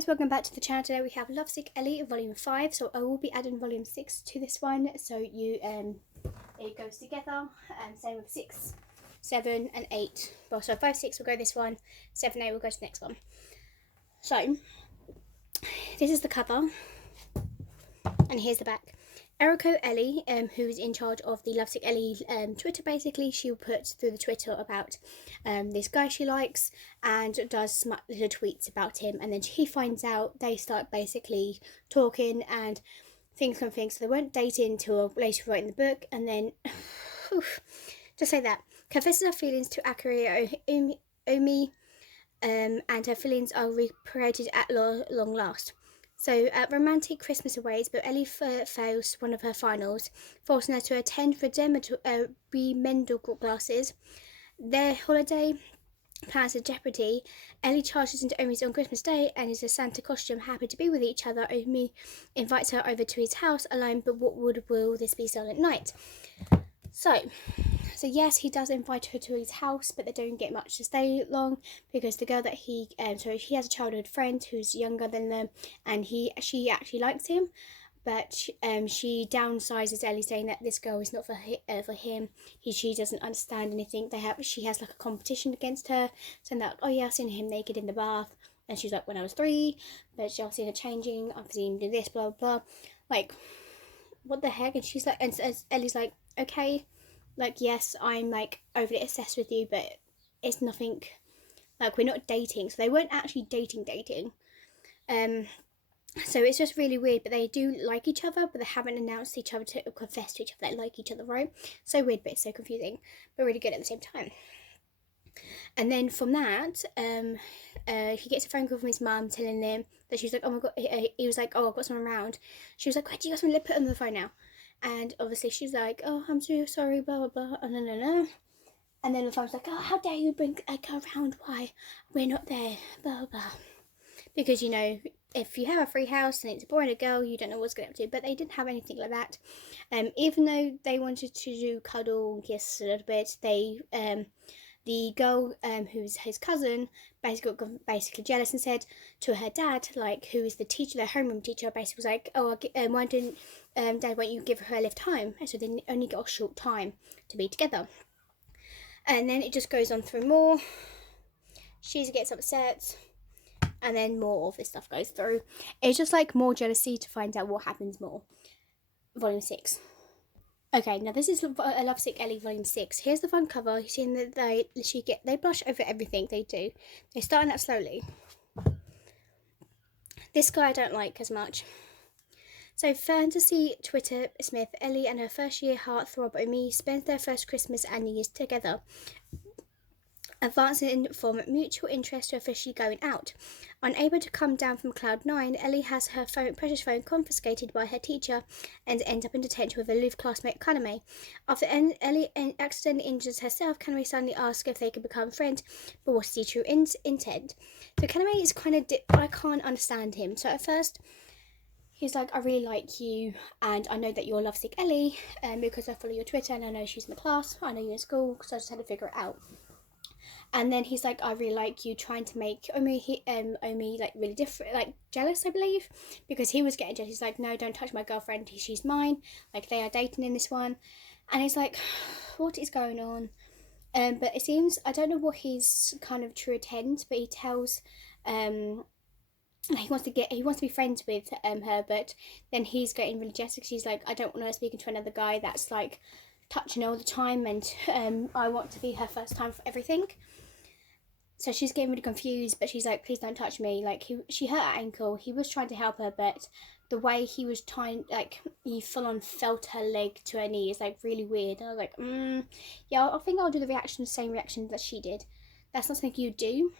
guys, welcome back to the channel. Today we have Lovesick Ellie volume 5, so I will be adding volume 6 to this one, so it goes together, same with 6, 7 and 8. Well, so 5, 6 will go this one, 7, 8 will go to the next one. So this is the cover and here's the back. Erico Ellie, who is in charge of the Lovesick Ellie Twitter, basically, she'll put through the Twitter about this guy she likes and does some little tweets about him, and then he finds out, they start basically talking and things come things. So they weren't dating until later writing the book, and then just say that confesses her feelings to Akira Omi, and her feelings are recreated at long last. So romantic Christmas awaits, but Ellie fails one of her finals, forcing her to attend remedial classes. Their holiday plans are jeopardy. Ellie charges into Omi's on Christmas Day and is a Santa costume, happy to be with each other. Omi invites her over to his house alone, but will this be Silent Night? So yes, he does invite her to his house, but they don't get much to stay long because the girl that he has a childhood friend who's younger than them, and she actually likes him, but she downsizes Ellie, saying that this girl is not for him. She doesn't understand anything. She has like a competition against her, saying that, oh yeah, I've seen him naked in the bath, and she's like, when I was 3, but I've seen her changing. I've seen him do this, blah blah, like what the heck? And she's like, and Ellie's like, okay. Like, yes, I'm like overly obsessed with you, but it's nothing, like, we're not dating. So they weren't actually dating. So it's just really weird, but they do like each other, but they haven't announced each other to confess to each other they like each other, right? So weird, but it's so confusing, but really good at the same time. And then from that, he gets a phone call from his mum telling him that she's like, oh my god, he was like, oh, I've got someone around. She was like, wait, do you got someone? Put him on the phone now. And obviously she's like, oh, I'm so sorry, blah, blah, blah, oh, no. And then the phone's like, oh, how dare you bring a girl around? Why? We're not there, blah, blah. Because, you know, if you have a free house and it's boring a girl, you don't know what's going to do. But they didn't have anything like that. Even though they wanted to do cuddle and kiss a little bit, the girl, who's his cousin, basically got jealous and said to her dad, like, who is the teacher, their homeroom teacher, basically was like, oh, why didn't Dad, why don't you give her a lift home? And so they only got a short time to be together. And then it just goes on through more. She gets upset, and then more of this stuff goes through. It's just like more jealousy to find out what happens more. Volume 6. Okay, now this is Lovesick Ellie volume 6. Here's the front cover. You're seeing that they blush over everything they do. They're starting out slowly. This guy I don't like as much. So fantasy Twitter Smith, Ellie and her first year heartthrob Omi spends their first Christmas and New Year's together, advancing from mutual interest to officially going out. Unable to come down from cloud 9, Ellie has her precious phone confiscated by her teacher and ends up in detention with a aloof classmate Kaname. After Ellie accidentally injures herself, Kaname suddenly asks if they can become friends, but what's the true intent? So Kaname is kind of, I can't understand him. So at first, he's like, I really like you, and I know that you're Lovesick Ellie, because I follow your Twitter, and I know she's in the class, I know you're in school, so I just had to figure it out. And then he's like, I really like you, trying to make Omi like really different, like jealous, I believe, because he was getting jealous. He's like, no, don't touch my girlfriend, she's mine, like they are dating in this one. And he's like, what is going on? But it seems, I don't know what his kind of true intent, but he tells, he wants to be friends with her, but then he's getting really jealous because she's like, I don't want her speaking to another guy that's like touching her all the time, and I want to be her first time for everything. So she's getting really confused, but she's like, please don't touch me. Like, she hurt her ankle. He was trying to help her, but the way he was trying, like, he full on felt her leg to her knee is like really weird. And I was like, yeah, I think I'll do the same reaction that she did. That's not something you do.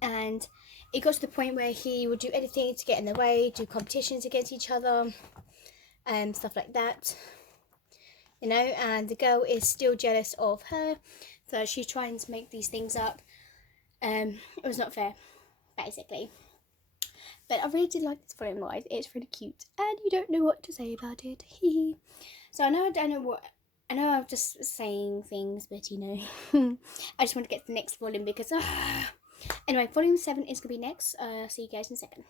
And it got to the point where he would do anything to get in the way, do competitions against each other, and stuff like that. You know, and the girl is still jealous of her, so she's trying to make these things up. It was not fair, basically. But I really did like this volume, guys. It's really cute, and you don't know what to say about it. So I know I'm just saying things, but you know, I just want to get to the next volume because Anyway, volume 7 is going to be next. See you guys in a second.